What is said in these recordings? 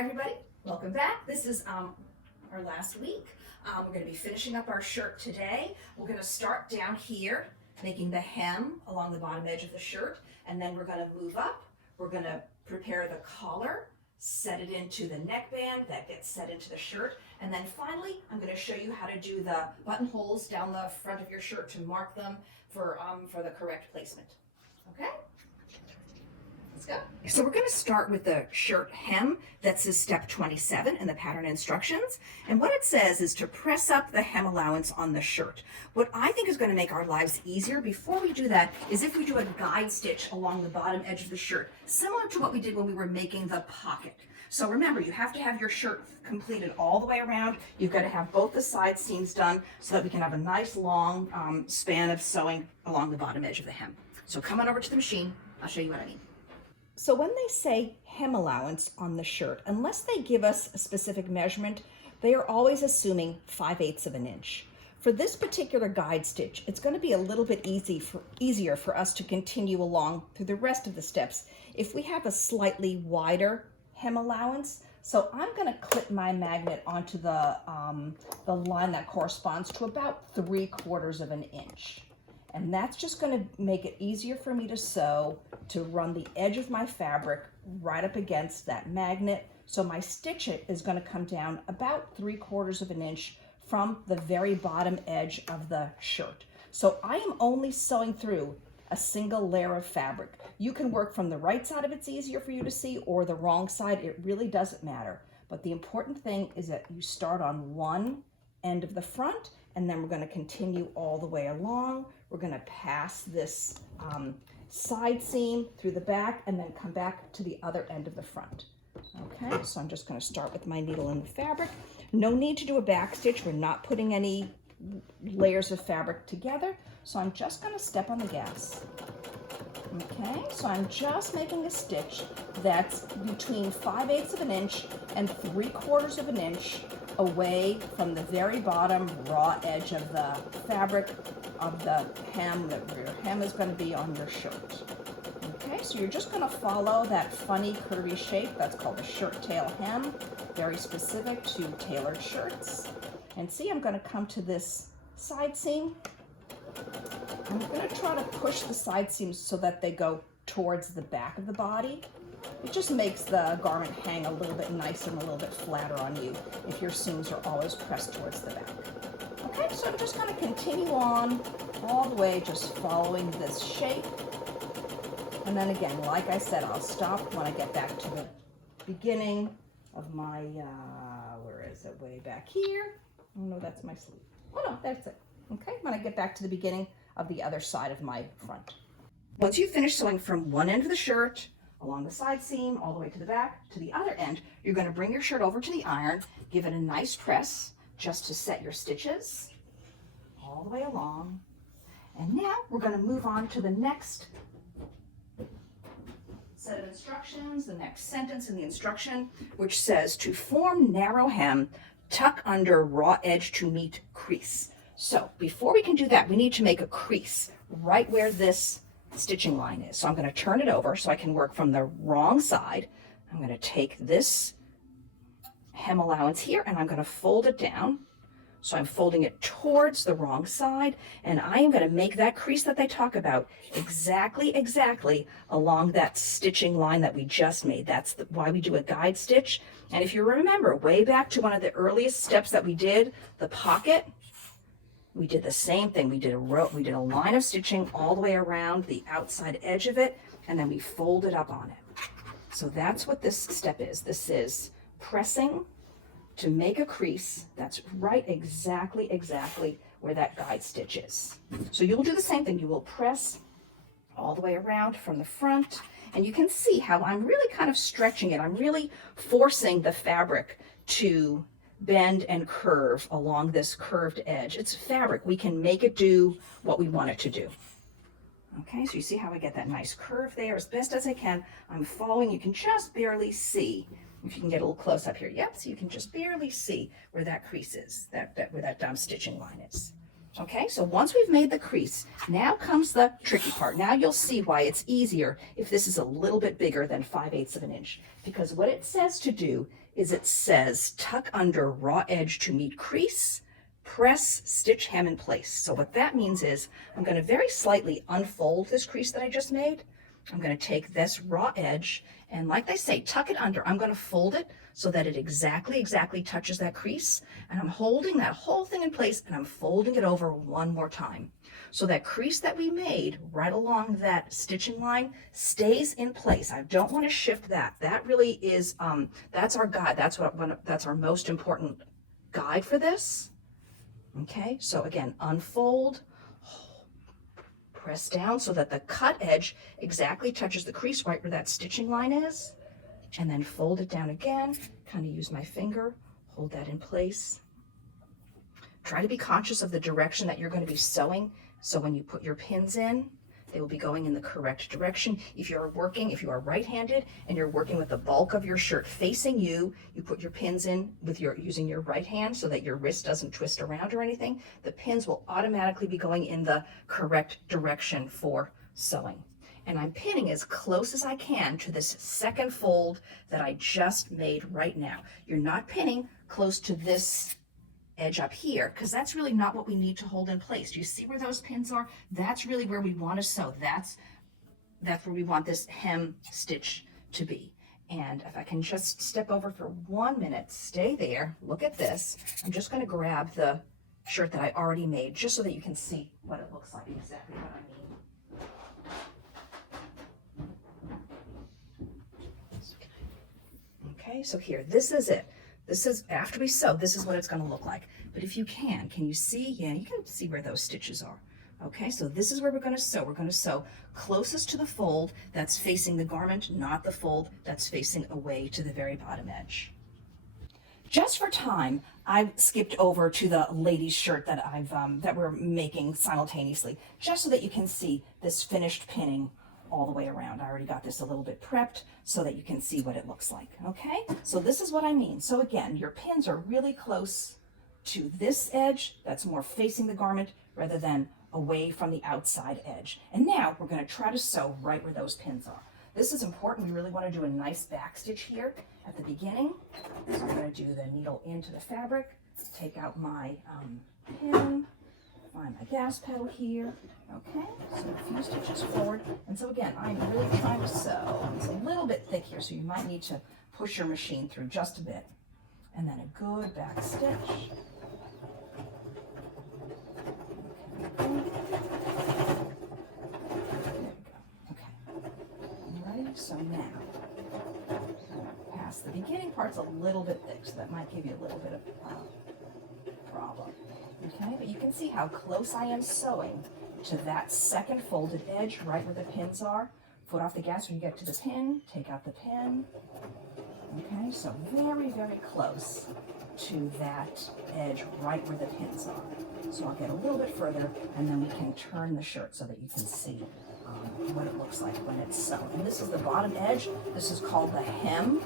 everybody, welcome back. This is our last week. We're going to be finishing up our shirt today. We're going to start down here, making the hem along the bottom edge of the shirt, and then we're going to move up. We're going to prepare the collar, set it into the neckband, that gets set into the shirt, and then finally I'm going to show you how to do the buttonholes down the front of your shirt to mark them for the correct placement. Okay? Let's go. So we're going to start with the shirt hem. That says step 27 in the pattern instructions. And what it says is to press up the hem allowance on the shirt. What I think is going to make our lives easier before we do that is if we do a guide stitch along the bottom edge of the shirt, similar to what we did when we were making the pocket. So remember, you have to have your shirt completed all the way around. You've got to have both the side seams done so that we can have a nice long span of sewing along the bottom edge of the hem. So come on over to the machine. I'll show you what I mean. So when they say hem allowance on the shirt, unless they give us a specific measurement, they are always assuming 5/8 of an inch. For this particular guide stitch, it's going to be a little bit easier for us to continue along through the rest of the steps if we have a slightly wider hem allowance. So I'm going to clip my magnet onto the line that corresponds to about 3/4 of an inch. And that's just going to make it easier for me to sew, to run the edge of my fabric right up against that magnet. So my stitch is going to come down about 3/4 of an inch from the very bottom edge of the shirt. So I am only sewing through a single layer of fabric. You can work from the right side if it's easier for you to see, or the wrong side. It really doesn't matter. But the important thing is that you start on one end of the front, and then we're going to continue all the way along. We're going to pass this side seam through the back and then come back to the other end of the front. Okay, so I'm just going to start with my needle in the fabric. No need to do a back stitch. We're not putting any layers of fabric together. So I'm just going to step on the gas. Okay, so I'm just making a stitch that's between 5/8 of an inch and 3/4 of an inch away from the very bottom raw edge of the fabric of the hem that your hem is going to be on your shirt. Okay, so you're just going to follow that funny curvy shape. That's called a shirt tail hem, very specific to tailored shirts. And see, I'm going to come to this side seam. I'm going to try to push the side seams so that they go towards the back of the body. It just makes the garment hang a little bit nicer and a little bit flatter on you if your seams are always pressed towards the back. Okay, so I'm just going to continue on all the way, just following this shape. And then again, like I said, I'll stop when I get back to the beginning of my, where is it? Way back here. Oh no, that's my sleeve. Oh no, that's it. Okay, when I get back to the beginning of the other side of my front. Once you finish sewing from one end of the shirt, along the side seam, all the way to the back, to the other end, you're going to bring your shirt over to the iron, give it a nice press, just to set your stitches, all the way along. And now we're going to move on to the next set of instructions, the next sentence in the instruction, which says to form narrow hem, tuck under raw edge to meet crease. So before we can do that, we need to make a crease right where this stitching line is. So I'm going to turn it over so I can work from the wrong side. I'm going to take this hem allowance here and I'm going to fold it down. So I'm folding it towards the wrong side, and I am going to make that crease that they talk about exactly along that stitching line that we just made. That's why we do a guide stitch. And if you remember way back to one of the earliest steps that we did, the pocket, we did the same thing. We did a line of stitching all the way around the outside edge of it, and then we folded up on it. So that's what this step is. This is pressing to make a crease that's right exactly where that guide stitch is. So you'll do the same thing. You will press all the way around from the front, and you can see how I'm really kind of stretching it. I'm really forcing the fabric to bend and curve along this curved edge. It's fabric. We can make it do what we want it to do. Okay, so you see how I get that nice curve there as best as I can. I'm following. You can just barely see. If you can get a little close up here. Yep, so you can just barely see where that crease is, where that stitching line is. Okay, so once we've made the crease, now comes the tricky part. Now you'll see why it's easier if this is a little bit bigger than 5/8 of an inch. Because what it says to do is it says tuck under raw edge to meet crease, press, stitch hem in place. So what that means is I'm going to very slightly unfold this crease that I just made. I'm going to take this raw edge and, like they say, tuck it under. I'm going to fold it so that it exactly touches that crease. And I'm holding that whole thing in place and I'm folding it over one more time. So that crease that we made right along that stitching line stays in place. I don't want to shift that. That really is, that's our guide. That's our most important guide for this. Okay, so again, unfold, press down so that the cut edge exactly touches the crease right where that stitching line is, and then fold it down again, kind of use my finger, hold that in place. Try to be conscious of the direction that you're going to be sewing, so when you put your pins in, they will be going in the correct direction. If you are right-handed and you're working with the bulk of your shirt facing you, you put your pins in using your right hand so that your wrist doesn't twist around or anything. The pins will automatically be going in the correct direction for sewing. And I'm pinning as close as I can to this second fold that I just made right now. You're not pinning close to this edge up here, because that's really not what we need to hold in place. Do you see where those pins are? That's really where we want to sew. That's where we want this hem stitch to be. And if I can just step over for 1 minute, stay there, look at this. I'm just going to grab the shirt that I already made just so that you can see what it looks like, exactly what I mean. Okay, so here, this is it. This is, after we sew, this is what it's going to look like. But if you can you see? Yeah, you can see where those stitches are. Okay, so this is where we're going to sew. We're going to sew closest to the fold that's facing the garment, not the fold that's facing away to the very bottom edge. Just for time, I skipped over to the ladies' shirt that that we're making simultaneously, just so that you can see this finished pinning all the way around. I already got this a little bit prepped so that you can see what it looks like. Okay, so this is what I mean. So again, your pins are really close to this edge that's more facing the garment rather than away from the outside edge. And now we're going to try to sew right where those pins are. This is important. We really want to do a nice back stitch here at the beginning. So I'm going to do the needle into the fabric, take out my pin, find my gas pedal here. Okay, so a few stitches forward. And so again, I'm really trying to sew. It's a little bit thick here, so you might need to push your machine through just a bit. And then a good back stitch. Okay. There we go. Okay. Ready? So now, past the beginning part's a little bit thick, so that might give you a little bit of problem. Okay, but you can see how close I am sewing to that second folded edge right where the pins are. Foot off the gas when you get to the pin, take out the pin. Okay, so very, very close to that edge right where the pins are. So I'll get a little bit further and then we can turn the shirt so that you can see what it looks like when it's sewn. And this is the bottom edge. This is called the hem.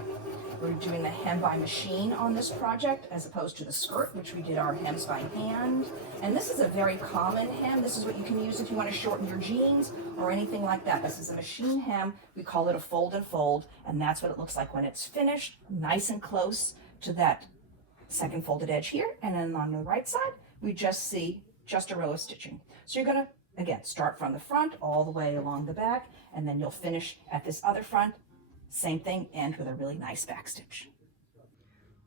We're doing the hem by machine on this project as opposed to the skirt, which we did our hems by hand. And this is a very common hem. This is what you can use if you want to shorten your jeans or anything like that. This is a machine hem. We call it a fold and fold, and that's what it looks like when it's finished, nice and close to that second folded edge here. And then on the right side, we just see just a row of stitching. So you're going to, again, start from the front all the way along the back, and then you'll finish at this other front. Same thing, end with a really nice back stitch.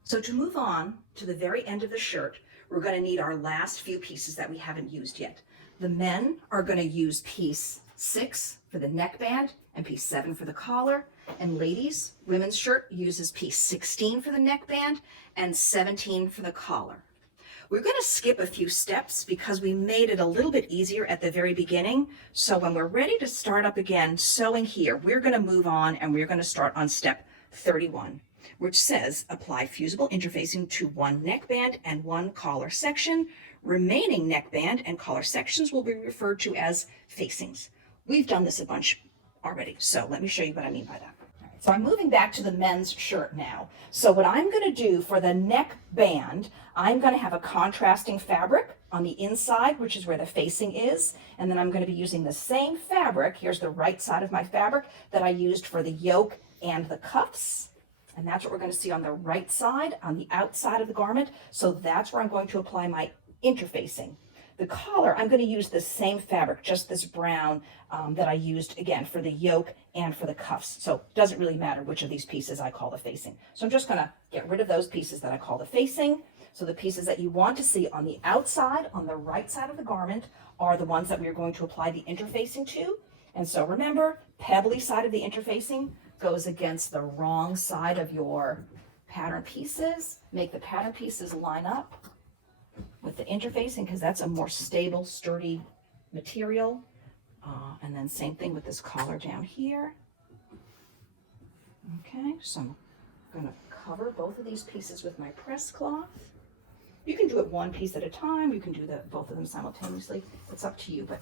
So to move on to the very end of the shirt, we're going to need our last few pieces that we haven't used yet. The men are going to use piece 6 for the neckband and piece 7 for the collar. And ladies, women's shirt uses piece 16 for the neckband and 17 for the collar. We're going to skip a few steps because we made it a little bit easier at the very beginning. So when we're ready to start up again sewing here, we're going to move on and we're going to start on step 31, which says apply fusible interfacing to one neckband and one collar section. Remaining neckband and collar sections will be referred to as facings. We've done this a bunch already, so let me show you what I mean by that. So I'm moving back to the men's shirt now. So what I'm going to do for the neckband, I'm going to have a contrasting fabric on the inside, which is where the facing is. And then I'm going to be using the same fabric. Here's the right side of my fabric that I used for the yoke and the cuffs. And that's what we're going to see on the right side, on the outside of the garment. So that's where I'm going to apply my interfacing. The collar, I'm going to use the same fabric, just this brown that I used, again, for the yoke and for the cuffs. So it doesn't really matter which of these pieces I call the facing. So I'm just going to get rid of those pieces that I call the facing. So the pieces that you want to see on the outside, on the right side of the garment, are the ones that we are going to apply the interfacing to. And so remember, pebbly side of the interfacing goes against the wrong side of your pattern pieces. Make the pattern pieces line up with the interfacing because that's a more stable, sturdy material. And then same thing with this collar down here. Okay, so I'm going to cover both of these pieces with my press cloth. You can do it one piece at a time. You can do both of them simultaneously. It's up to you, but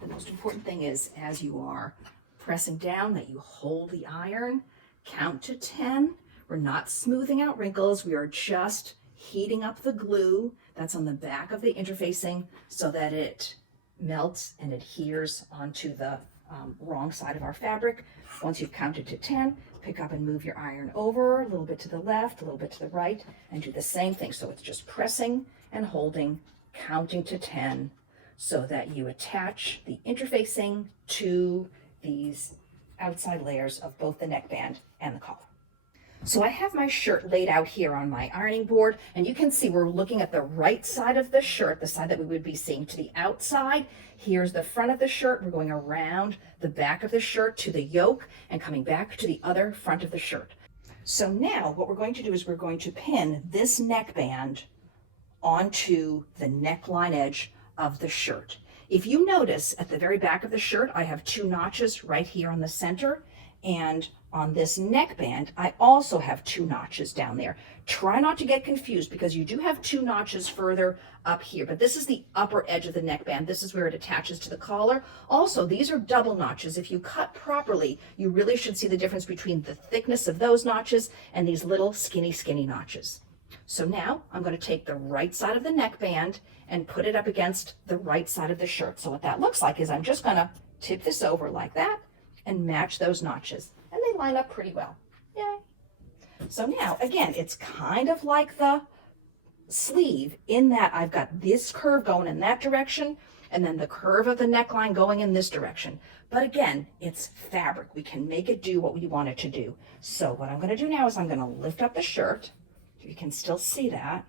the most important thing is as you are pressing down that you hold the iron, count to 10. We're not smoothing out wrinkles. We are just heating up the glue that's on the back of the interfacing so that it melts and adheres onto the wrong side of our fabric. Once you've counted to 10, pick up and move your iron over a little bit to the left, a little bit to the right, and do the same thing. So it's just pressing and holding, counting to 10, so that you attach the interfacing to these outside layers of both the neckband and the collar. So I have my shirt laid out here on my ironing board, and you can see we're looking at the right side of the shirt, the side that we would be seeing to the outside. Here's the front of the shirt. We're going around the back of the shirt to the yoke and coming back to the other front of the shirt. So now what we're going to do is we're going to pin this neckband onto the neckline edge of the shirt. If you notice at the very back of the shirt, I have 2 notches right here on the center, and on this neckband, I also have 2 notches down there. Try not to get confused because you do have 2 notches further up here, but this is the upper edge of the neckband. This is where it attaches to the collar. Also, these are double notches. If you cut properly, you really should see the difference between the thickness of those notches and these little skinny notches. So now I'm going to take the right side of the neckband and put it up against the right side of the shirt. So what that looks like is I'm just going to tip this over like that and match those notches. And they line up pretty well. Yay. So now, again, it's kind of like the sleeve in that I've got this curve going in that direction and then the curve of the neckline going in this direction. But again, it's fabric. We can make it do what we want it to do. So what I'm going to do now is I'm going to lift up the shirt. You can still see that.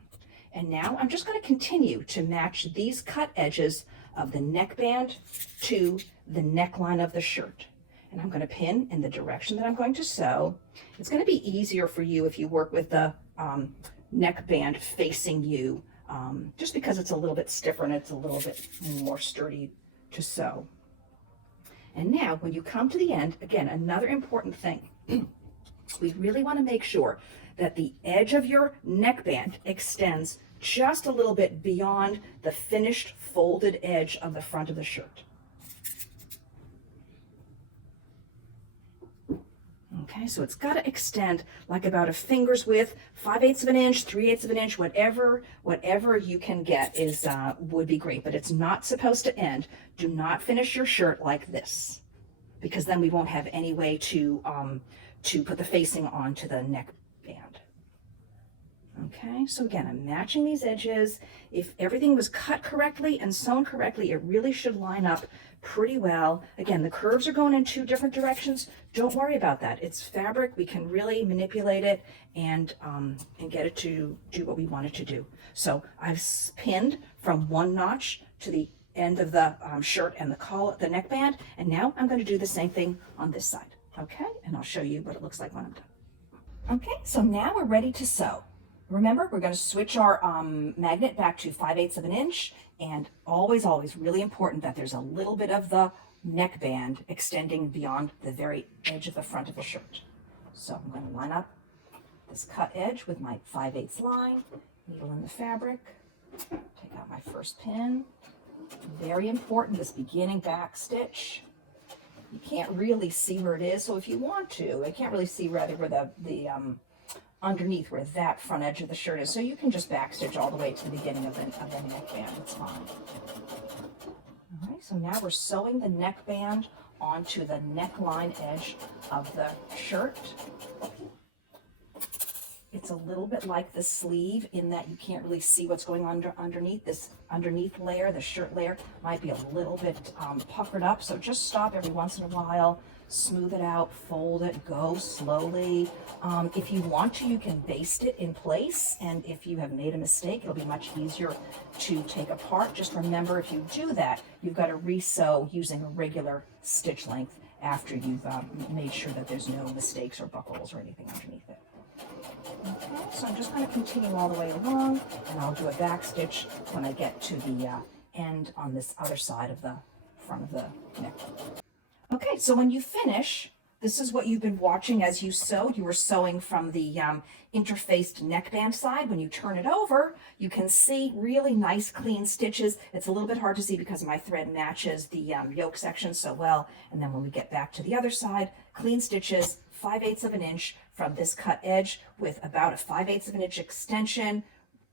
And now I'm just going to continue to match these cut edges of the neckband to the neckline of the shirt. And I'm going to pin in the direction that I'm going to sew. It's going to be easier for you if you work with the neckband facing you, just because it's a little bit stiffer and it's a little bit more sturdy to sew. And now when you come to the end, again, another important thing, we really want to make sure that the edge of your neckband extends just a little bit beyond the finished folded edge of the front of the shirt. Okay, so it's got to extend like about a finger's width, 5/8 of an inch, 3/8 of an inch, whatever you can get is would be great, but it's not supposed to end. Do not finish your shirt like this, because then we won't have any way to put the facing onto the neckband. Okay, so again, I'm matching these edges. If everything was cut correctly and sewn correctly, it really should line up pretty well. Again, the curves are going in 2 different directions. Don't worry about that. It's fabric. We can really manipulate it and get it to do what we want it to do. So I've pinned from 1 notch to the end of the shirt and the collar, the neckband, and now I'm going to do the same thing on this side. Okay, and I'll show you what it looks like when I'm done. Okay, so now we're ready to sew. Remember, we're going to switch our magnet back to 5/8 of an inch, and always really important that there's a little bit of the neckband extending beyond the very edge of the front of the shirt. So I'm going to line up this cut edge with my 5/8 line, needle in the fabric, take out my first pin. Very important, this beginning back stitch. You can't really see where it is, so if you want to, I can't really see rather where the underneath where that front edge of the shirt is. So you can just backstitch all the way to the beginning of the neckband. It's fine. All right, so now we're sewing the neckband onto the neckline edge of the shirt. It's a little bit like the sleeve in that you can't really see what's going on underneath. This underneath layer, the shirt layer, might be a little bit puckered up. So just stop every once in a while, smooth it out, fold it, go slowly. If you want to, you can baste it in place. And if you have made a mistake, it'll be much easier to take apart. Just remember, if you do that, you've got to re-sew using a regular stitch length after you've made sure that there's no mistakes or buckles or anything underneath it. Okay, so I'm just going to continue all the way along, and I'll do a back stitch when I get to the end on this other side of the front of the neck. Okay, so when you finish, this is what you've been watching as you sewed. You were sewing from the interfaced neckband side. When you turn it over, you can see really nice clean stitches. It's a little bit hard to see because my thread matches the yoke section so well. And then when we get back to the other side, clean stitches, 5/8 of an inch from this cut edge with about a 5/8 of an inch extension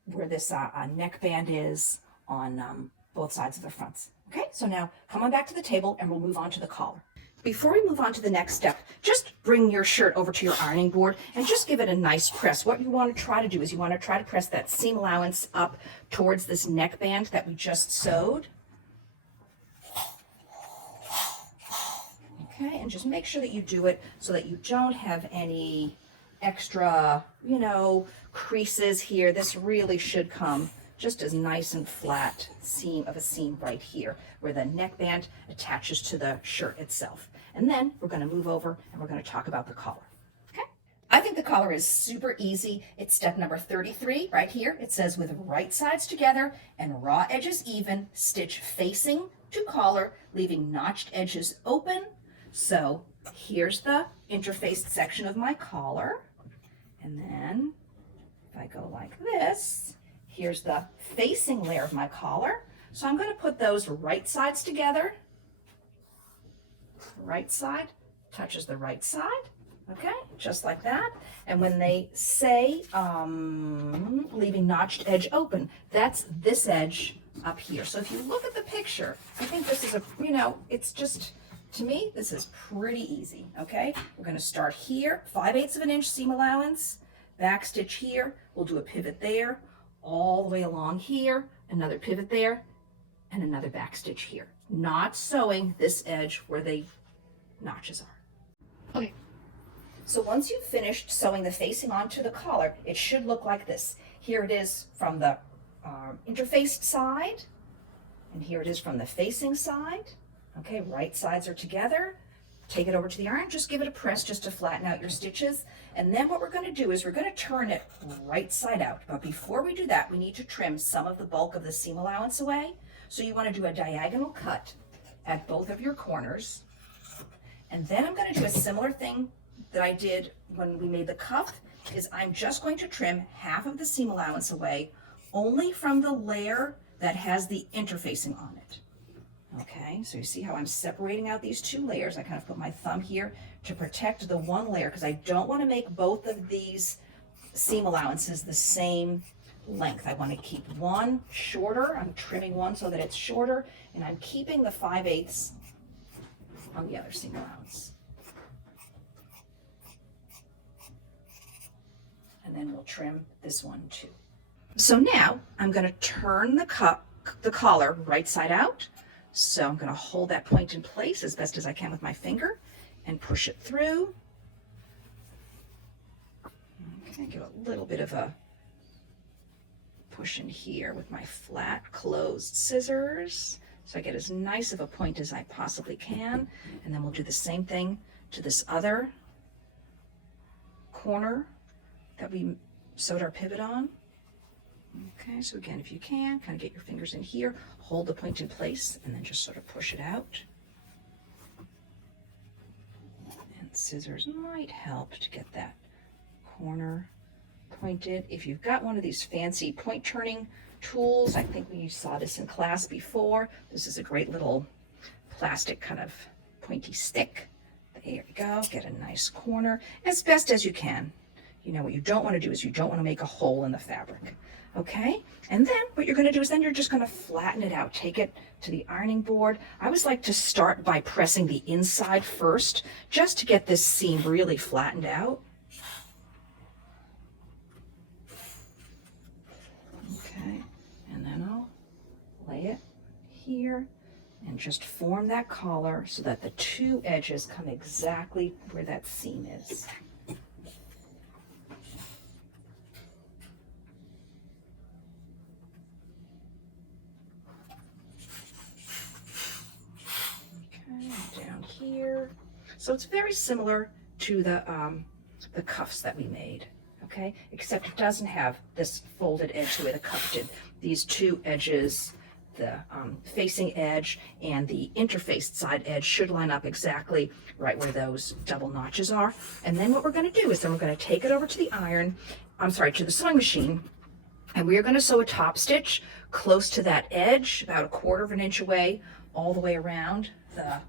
where this neckband is on both sides of the fronts. Okay, so now come on back to the table and we'll move on to the collar. Before we move on to the next step, just bring your shirt over to your ironing board and just give it a nice press. What you want to try to do is you want to try to press that seam allowance up towards this neckband that we just sewed. Okay, and just make sure that you do it so that you don't have any extra, creases here. This really should come just as nice and flat seam right here where the neckband attaches to the shirt itself. And then we're going to move over and we're going to talk about the collar. Okay? I think the collar is super easy. It's step number 33 right here. It says with right sides together and raw edges even, stitch facing to collar, leaving notched edges open. So here's the interfaced section of my collar. And then if I go like this, here's the facing layer of my collar. So I'm going to put those right sides together. Right side touches the right side. Okay, just like that. And when they say leaving notched edge open, that's this edge up here. So if you look at the picture, I think this is it's just, to me, this is pretty easy. Okay, we're going to start here, 5/8 of an inch seam allowance, back stitch here. We'll do a pivot there, all the way along here, another pivot there, and another back stitch here. Not sewing this edge where the notches are. Okay. So once you've finished sewing the facing onto the collar, it should look like this. Here it is from the interfaced side, and here it is from the facing side. Okay, right sides are together. Take it over to the iron, just give it a press just to flatten out your stitches. And then what we're going to do is we're going to turn it right side out. But before we do that, we need to trim some of the bulk of the seam allowance away. So you want to do a diagonal cut at both of your corners. And then I'm going to do a similar thing that I did when we made the cuff, is I'm just going to trim half of the seam allowance away, only from the layer that has the interfacing on it. Okay, so you see how I'm separating out these two layers. I kind of put my thumb here to protect the one layer because I don't want to make both of these seam allowances the same length. I want to keep one shorter. I'm trimming one so that it's shorter, and I'm keeping the 5/8 on the other seam allowance. And then we'll trim this one too. So now I'm going to turn the collar right side out. So I'm going to hold that point in place as best as I can with my finger and push it through. Okay, give a little bit of a push in here with my flat closed scissors so I get as nice of a point as I possibly can. And then we'll do the same thing to this other corner that we sewed our pivot on. Okay, so again, if you can, kind of get your fingers in here, hold the point in place, and then just sort of push it out. And scissors might help to get that corner pointed. If you've got one of these fancy point turning tools, I think we saw this in class before. This is a great little plastic kind of pointy stick. There you go, get a nice corner as best as you can. You know, what you don't want to do is you don't want to make a hole in the fabric. Okay, and then what you're going to do is then you're just going to flatten it out. Take it to the ironing board. I always like to start by pressing the inside first, just to get this seam really flattened out. Okay, and then I'll lay it here and just form that collar so that the two edges come exactly where that seam is. Down here. So it's very similar to the cuffs that we made, okay? Except it doesn't have this folded edge the way the cuff did. These two edges, the facing edge and the interfaced side edge, should line up exactly right where those double notches are. And then what we're going to do is then we're going to take it over to to the sewing machine, and we are going to sew a top stitch close to that edge, about 1/4 of an inch away, all the way around the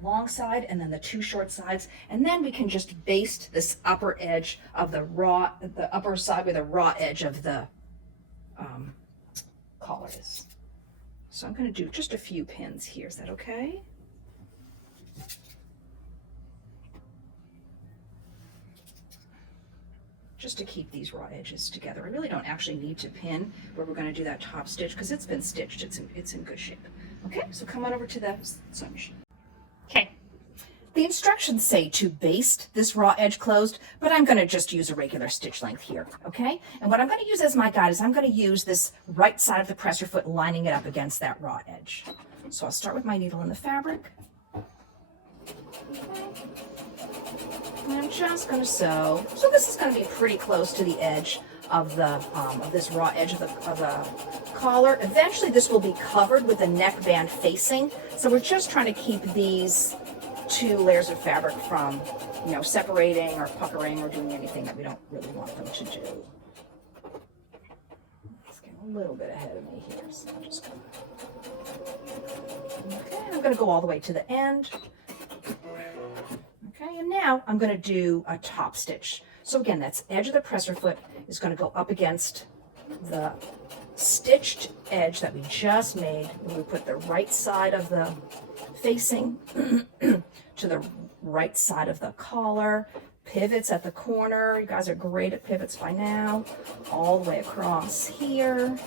long side and then the two short sides, and then we can just baste this upper edge of the upper side where the raw edge of the collar is. So I'm going to do just a few pins here. Is that okay? Just to keep these raw edges together. I really don't actually need to pin where we're going to do that top stitch because it's been stitched. It's in good shape. Okay, so come on over to the sewing machine. Okay, the instructions say to baste this raw edge closed, but I'm going to just use a regular stitch length here, okay? And what I'm going to use as my guide is I'm going to use this right side of the presser foot, lining it up against that raw edge. So I'll start with my needle in the fabric. Okay. And I'm just going to sew. So this is going to be pretty close to the edge of this raw edge of the collar. Eventually this will be covered with a neckband facing. So we're just trying to keep these two layers of fabric from, separating or puckering or doing anything that we don't really want them to do. It's getting a little bit ahead of me here, so I'm just going to... Okay, I'm going to go all the way to the end. Okay, and now I'm going to do a top stitch. So again, that's edge of the presser foot is going to go up against the stitched edge that we just made. We put the right side of the facing to the right side of the collar. Pivots at the corner. You guys are great at pivots by now. All the way across here.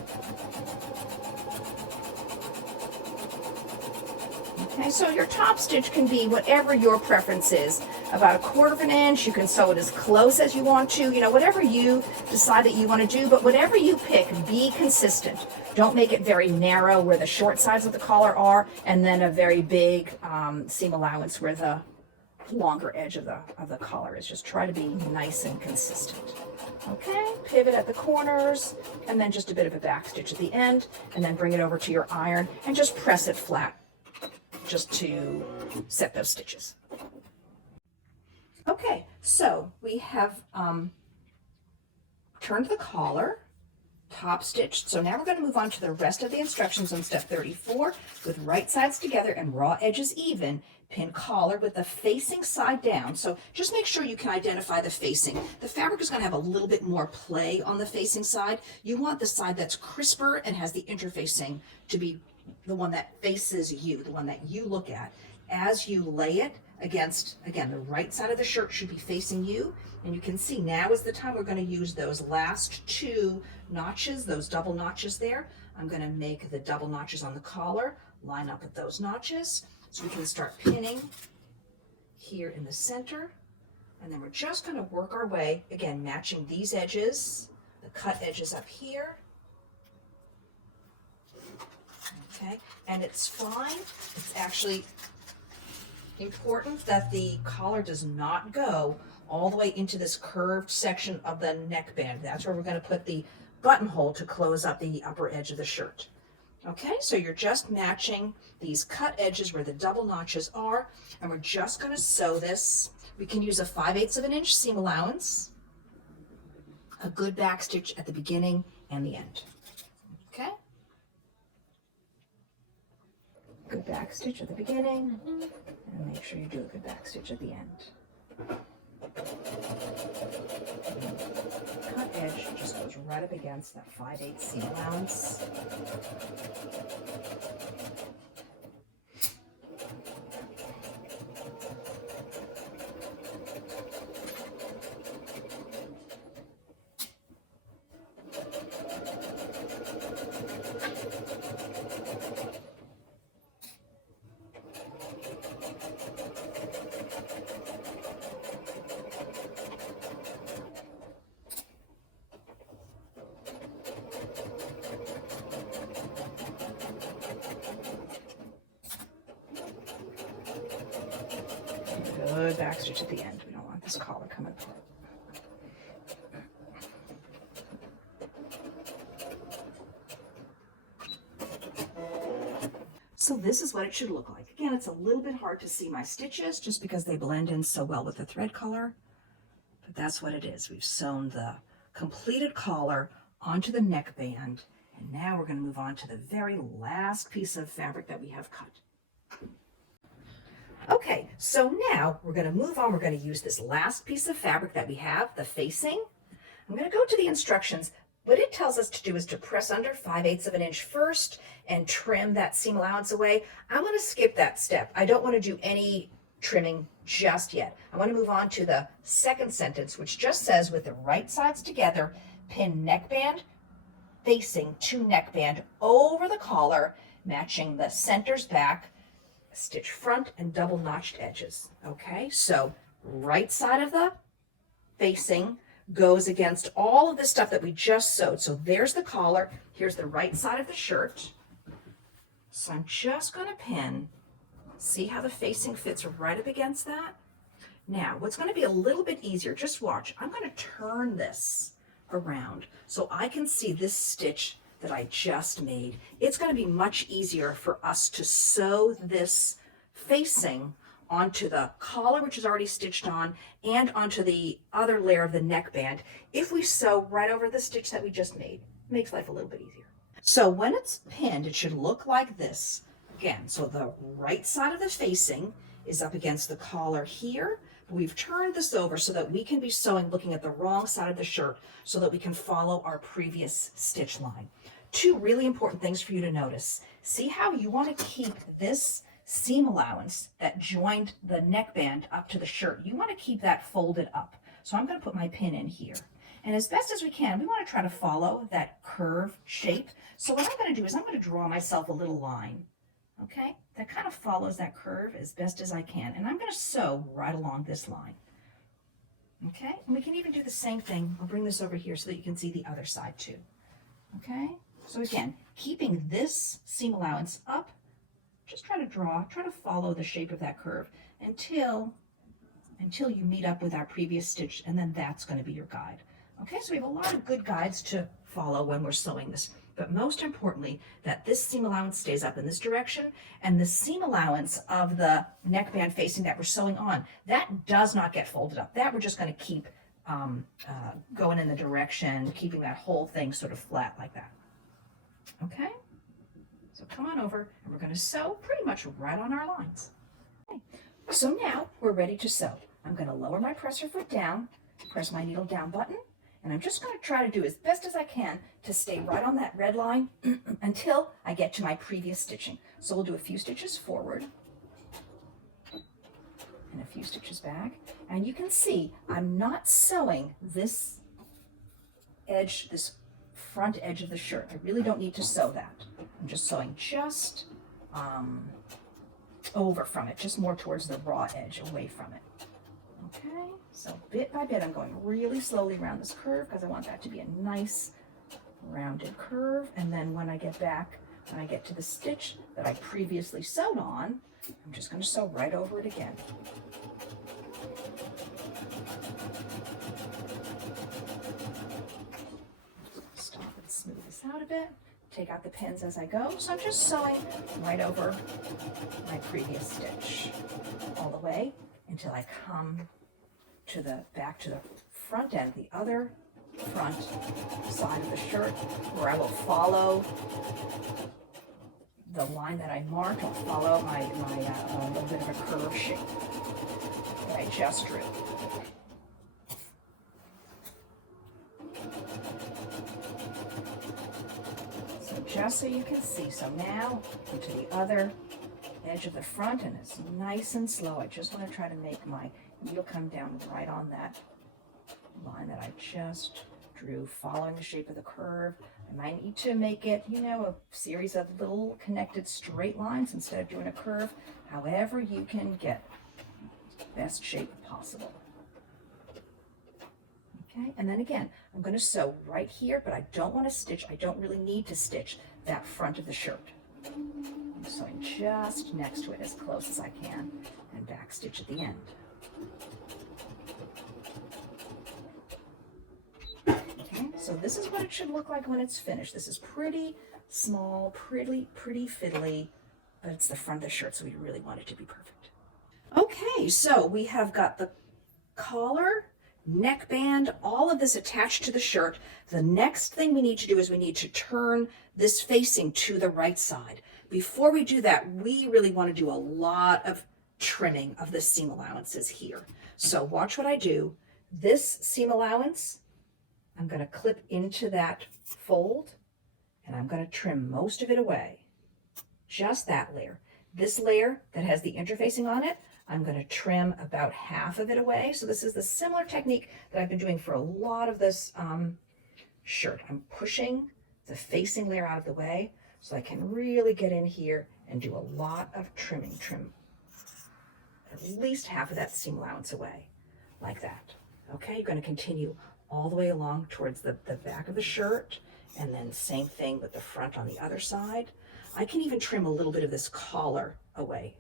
Okay, so your top stitch can be whatever your preference is. About 1/4 of an inch, you can sew it as close as you want to, whatever you decide that you want to do, but whatever you pick, be consistent. Don't make it very narrow where the short sides of the collar are, and then a very big seam allowance where the longer edge of the collar is. Just try to be nice and consistent. Okay, pivot at the corners, and then just a bit of a back stitch at the end, and then bring it over to your iron and just press it flat, just to set those stitches. Okay, so we have turned the collar, top stitched. So now we're going to move on to the rest of the instructions on step 34 with right sides together and raw edges even. Pin collar with the facing side down. So just make sure you can identify the facing. The fabric is going to have a little bit more play on the facing side. You want the side that's crisper and has the interfacing to be the one that faces you, the one that you look at. As you lay it against, again, the right side of the shirt should be facing you. And you can see now is the time we're going to use those last two notches, those double notches there. I'm going to make the double notches on the collar, line up with those notches. So we can start pinning here in the center. And then we're just going to work our way, again, matching these edges, the cut edges up here. Okay, and it's fine. It's actually important that the collar does not go all the way into this curved section of the neckband. That's where we're going to put the buttonhole to close up the upper edge of the shirt. Okay, so you're just matching these cut edges where the double notches are, and we're just going to sew this. We can use a 5/8 of an inch seam allowance, a good back stitch at the beginning and the end. Okay? Good back stitch at the beginning, and make sure you do a good back stitch at the end. right up against that 5/8 seam allowance. Good back stitch at the end. We don't want this collar coming apart. So this is what it should look like. Again, it's a little bit hard to see my stitches just because they blend in so well with the thread color, but that's what it is. We've sewn the completed collar onto the neckband, and now we're going to move on to the very last piece of fabric that we have cut. Okay, so now we're going to move on. We're going to use this last piece of fabric that we have, the facing. I'm going to go to the instructions. What it tells us to do is to press under 5/8 of an inch first and trim that seam allowance away. I'm going to skip that step. I don't want to do any trimming just yet. I want to move on to the second sentence, which just says, with the right sides together, pin neckband facing to neckband over the collar, matching the centers back, stitch front and double notched edges. Okay, so right side of the facing goes against all of the stuff that we just sewed. So there's the collar. Here's the right side of the shirt. So I'm just going to pin. See how the facing fits right up against that? Now, what's going to be a little bit easier, just watch. I'm going to turn this around so I can see this stitch that I just made. It's going to be much easier for us to sew this facing onto the collar, which is already stitched on, and onto the other layer of the neckband if we sew right over the stitch that we just made. It makes life a little bit easier. So when it's pinned, it should look like this. Again, so the right side of the facing is up against the collar here. We've turned this over so that we can be sewing looking at the wrong side of the shirt so that we can follow our previous stitch line. Two really important things for you to notice. See how you want to keep this seam allowance that joined the neckband up to the shirt. You want to keep that folded up. So I'm going to put my pin in here. And as best as we can, we want to try to follow that curve shape. So what I'm going to do is I'm going to draw myself a little line, okay, that kind of follows that curve as best as I can. And I'm going to sew right along this line. Okay, and we can even do the same thing. I'll bring this over here so that you can see the other side too. Okay, so again, keeping this seam allowance up, just try to follow the shape of that curve until you meet up with our previous stitch, and then that's going to be your guide. Okay, so we have a lot of good guides to follow when we're sewing this, but most importantly, that this seam allowance stays up in this direction, and the seam allowance of the neckband facing that we're sewing on, that does not get folded up. That we're just going to keep going in the direction, keeping that whole thing sort of flat like that. Okay, so come on over, and we're going to sew pretty much right on our lines. Okay. So now we're ready to sew. I'm going to lower my presser foot down, press my needle down button, and I'm just going to try to do as best as I can to stay right on that red line until I get to my previous stitching. So we'll do a few stitches forward and a few stitches back. And you can see I'm not sewing this edge, this front edge of the shirt. I really don't need to sew that. I'm just sewing just over from it, just more towards the raw edge, away from it. Okay, so bit by bit, I'm going really slowly around this curve because I want that to be a nice rounded curve. And then when I get back, when I get to the stitch that I previously sewed on, I'm just going to sew right over it again. Stop and smooth this out a bit. Take out the pins as I go. So I'm just sewing right over my previous stitch all the way until I come to the back to the front end, the other front side of the shirt, where I will follow the line that I marked. I'll follow my little bit of a curve shape that I just drew. just so you can see. So now into the other edge of the front, and it's nice and slow. I just want to try to make my needle come down right on that line that I just drew, following the shape of the curve. I might need to make it, you know, a series of little connected straight lines instead of doing a curve. However you can get the best shape possible. Okay, and then again, I'm going to sew right here, but I don't want to stitch. I don't really need to stitch that front of the shirt. I'm sewing just next to it as close as I can and back stitch at the end. Okay, so this is what it should look like when it's finished. This is pretty small, pretty fiddly, but it's the front of the shirt, so we really want it to be perfect. Okay, so we have got the collar, neckband, all of this attached to the shirt. The next thing we need to do is we need to turn this facing to the right side. Before we do that, we really want to do a lot of trimming of the seam allowances here. So watch what I do. This seam allowance, I'm going to clip into that fold, and I'm going to trim most of it away. Just that layer. This layer that has the interfacing on it, I'm going to trim about half of it away. So this is the similar technique that I've been doing for a lot of this shirt. I'm pushing the facing layer out of the way so I can really get in here and do a lot of trimming. Trim at least half of that seam allowance away, like that. Okay, you're going to continue all the way along towards the back of the shirt, and then same thing with the front on the other side. I can even trim a little bit of this collar away.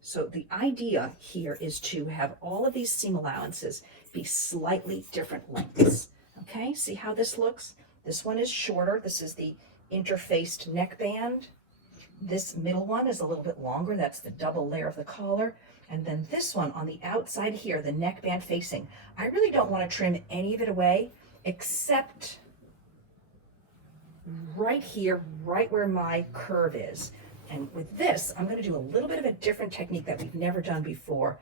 So the idea here is to have all of these seam allowances be slightly different lengths. Okay, see how this looks? This one is shorter. This is the interfaced neckband. This middle one is a little bit longer. That's the double layer of the collar. And then this one on the outside here, the neckband facing, I really don't want to trim any of it away except right here, right where my curve is. And with this, I'm going to do a little bit of a different technique that we've never done before.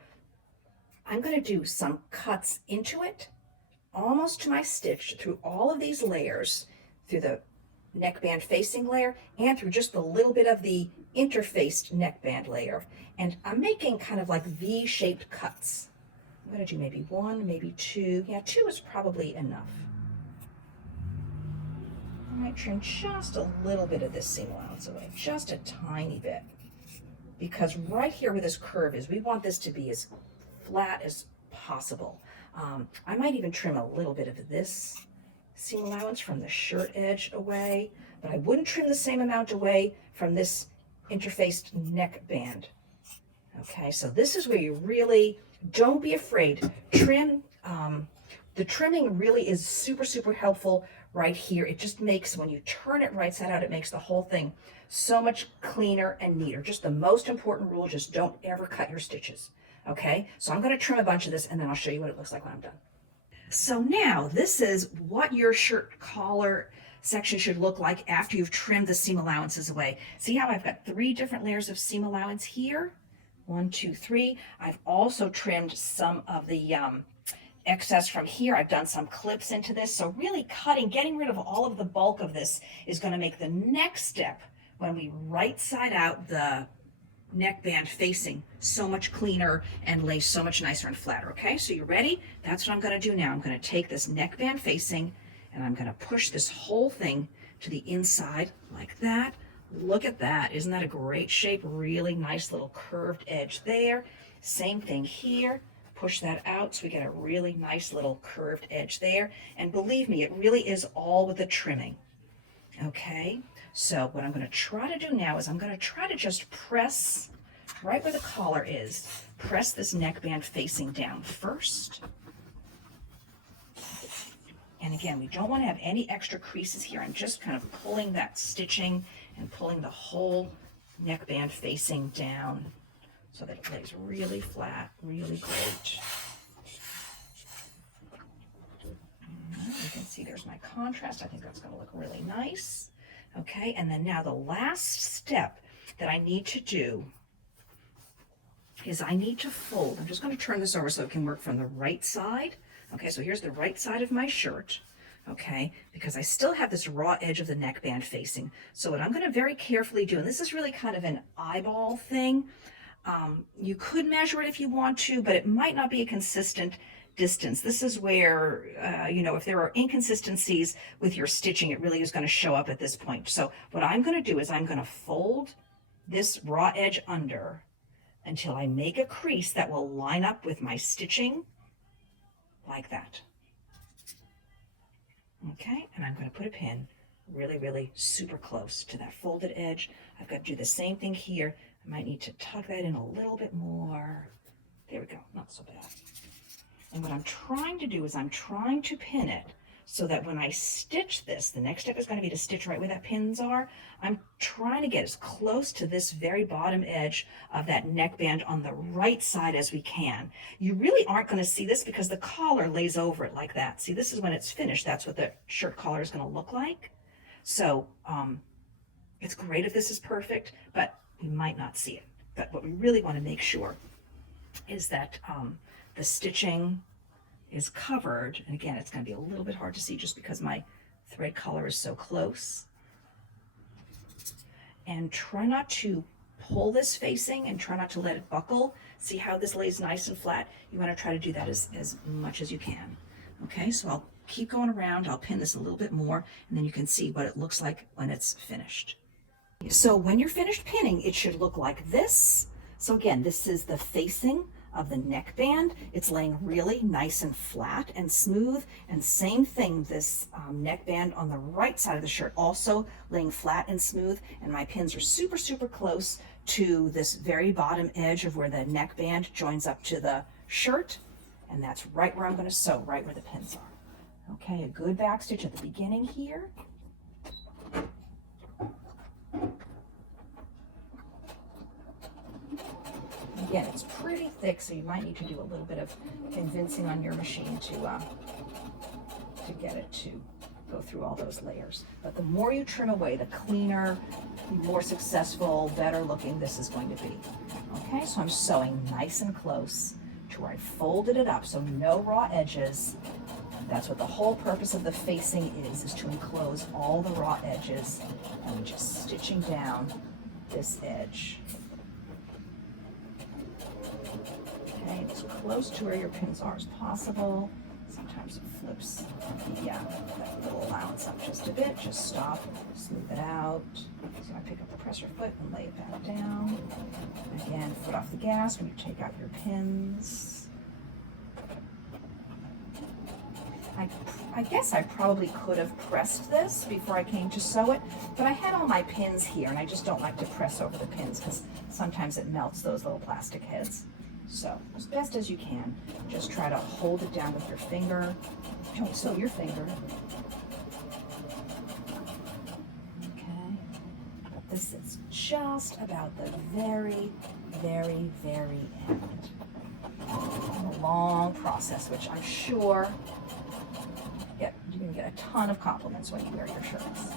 I'm going to do some cuts into it, almost to my stitch, through all of these layers, through the neckband facing layer and through just a little bit of the interfaced neckband layer. And I'm making kind of like V-shaped cuts. I'm going to do maybe one, maybe two. Yeah, two is probably enough. I might trim just a little bit of this seam allowance away, just a tiny bit. Because right here where this curve is, we want this to be as flat as possible. I might even trim a little bit of this seam allowance from the shirt edge away, but I wouldn't trim the same amount away from this interfaced neckband. Okay, so this is where you really, don't be afraid. Trim, the trimming really is super helpful right here. It just makes, when you turn it right side out, it makes the whole thing so much cleaner and neater. Just the most important rule, just don't ever cut your stitches. Okay, so I'm going to trim a bunch of this and then I'll show you what it looks like when I'm done. So now this is what your shirt collar section should look like after you've trimmed the seam allowances away. See how I've got 3 different layers of seam allowance here? 1, 2, 3. I've also trimmed some of the excess from here. I've done some clips into this. So really cutting, getting rid of all of the bulk of this is going to make the next step, when we right side out the neckband facing, so much cleaner and lay so much nicer and flatter. Okay, so you ready? That's what I'm going to do now. I'm going to take this neckband facing and I'm going to push this whole thing to the inside like that. Look at that. Isn't that a great shape? Really nice little curved edge there. Same thing here. Push that out so we get a really nice little curved edge there. And believe me, it really is all with the trimming. Okay, so what I'm going to try to do now is I'm going to try to just press right where the collar is. Press this neckband facing down first. And again, we don't want to have any extra creases here. I'm just kind of pulling that stitching and pulling the whole neckband facing down so that it lays really flat, really great. You can see there's my contrast. I think that's going to look really nice. Okay, and then now the last step that I need to do is I need to fold. I'm just going to turn this over so it can work from the right side. Okay, so here's the right side of my shirt. okay, because I still have this raw edge of the neckband facing. So what I'm going to very carefully do, and this is really kind of an eyeball thing, you could measure it if you want to, but it might not be a consistent distance. This is where, if there are inconsistencies with your stitching, it really is going to show up at this point. So what I'm going to do is I'm going to fold this raw edge under until I make a crease that will line up with my stitching like that. Okay, and I'm going to put a pin really, really super close to that folded edge. I've got to do the same thing here. I might need to tug that in a little bit more. There we go, not so bad. And what I'm trying to do is I'm trying to pin it so that when I stitch this, the next step is going to be to stitch right where that pins are. I'm trying to get as close to this very bottom edge of that neckband on the right side as we can. You really aren't going to see this because the collar lays over it like that. See, this is when it's finished. That's what the shirt collar is going to look like. So it's great if this is perfect, but you might not see it. But what we really want to make sure is that the stitching is covered. And again, it's going to be a little bit hard to see just because my thread collar is so close. And try not to pull this facing and try not to let it buckle. See how this lays nice and flat? You want to try to do that as much as you can. Okay, so I'll keep going around. I'll pin this a little bit more, and then you can see what it looks like when it's finished. So when you're finished pinning, it should look like this. So again, this is the facing of the neckband. It's laying really nice and flat and smooth. And same thing, this neckband on the right side of the shirt also laying flat and smooth. And my pins are super, super close to this very bottom edge of where the neckband joins up to the shirt. And that's right where I'm going to sew, right where the pins are. Okay, a good back stitch at the beginning here. Again, it's pretty thick, so you might need to do a little bit of convincing on your machine to get it to go through all those layers. But the more you trim away, the cleaner, more successful, better looking this is going to be. Okay, so I'm sewing nice and close to where I folded it up, so no raw edges. That's what the whole purpose of the facing is to enclose all the raw edges. And I'm just stitching down this edge. Okay, as close to where your pins are as possible. Sometimes it flips that little allowance up just a bit. Just stop, smooth it out. So I pick up the presser foot and lay it back down. Again, foot off the gas when you take out your pins. I guess I probably could have pressed this before I came to sew it, but I had all my pins here and I just don't like to press over the pins because sometimes it melts those little plastic heads. So as best as you can, just try to hold it down with your finger. Don't sew your finger. Okay, but this is just about the very, very, very end. A long process, which I'm sure you're going to get a ton of compliments when you wear your shirts.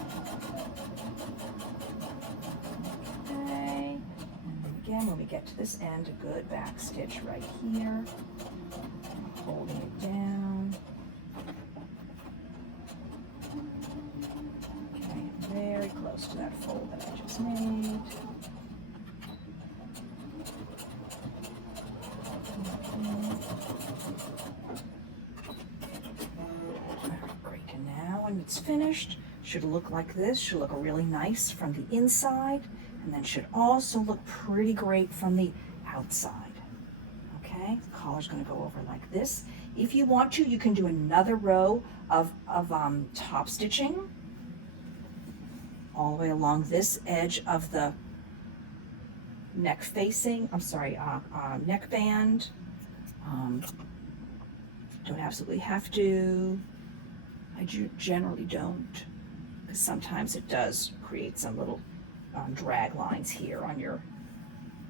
Okay, and again, when we get to this end, a good back stitch right here, holding it down. Okay, very close to that fold that I just made. Great, and now when it's finished, should look like this, should look really nice from the inside, and then should also look pretty great from the outside. Okay, the collar's going to go over like this. If you want to, you can do another row of top stitching all the way along this edge of the neck facing, neckband. Don't absolutely have to. I generally don't, because sometimes it does create some little drag lines here on your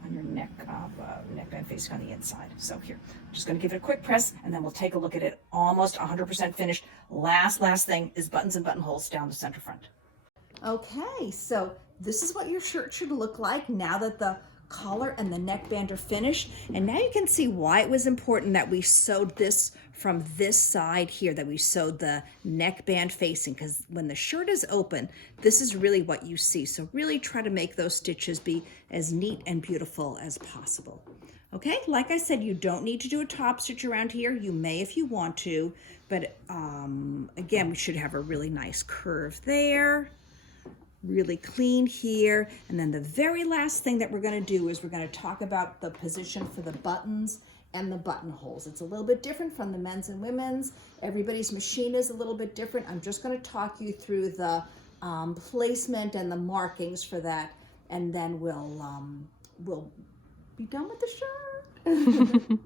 neckband facing on the inside. So here, I'm just going to give it a quick press, and then we'll take a look at it almost 100% finished. Last thing is buttons and buttonholes down the center front. Okay, so this is what your shirt should look like now that the collar and the neckband are finished. And now you can see why it was important that we sewed this from this side here, that we sewed the neckband facing, because when the shirt is open, this is really what you see. So really try to make those stitches be as neat and beautiful as possible. Okay, like I said, you don't need to do a top stitch around here. You may if you want to, but again, we should have a really nice curve there, really clean here. And then the very last thing that we're going to do is we're going to talk about the position for the buttons and the buttonholes. It's a little bit different from the men's and women's. Everybody's machine is a little bit different. I'm just going to talk you through the placement and the markings for that, and then we'll be done with the shirt.